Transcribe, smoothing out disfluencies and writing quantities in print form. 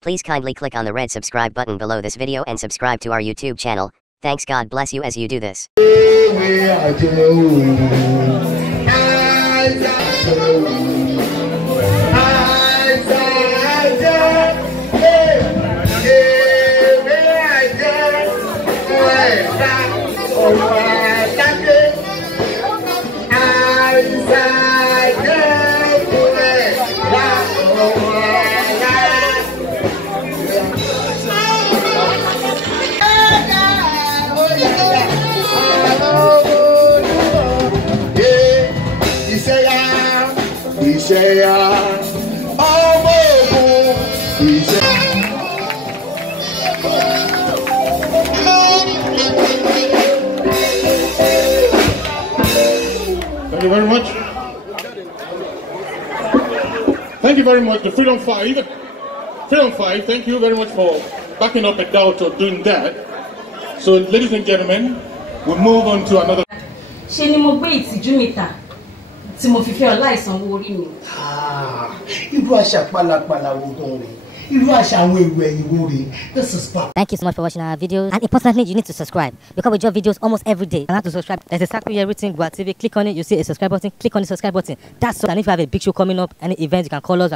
Please kindly click on the red subscribe button below this video and subscribe to our YouTube channel. Thanks, God bless you as you do this. Thank you very much. Thank you very much. The Freedom 5, thank you very much for backing up a doubt of doing that. So, ladies and gentlemen, we move on to another. Thank you so much for watching our videos, and importantly you need to subscribe because we drop videos almost every day. And how to subscribe? There's a circle here written Gua TV. Click on it, you see a subscribe button. Click on the subscribe button. That's so. And if you have a big show coming up, any event, you can call us.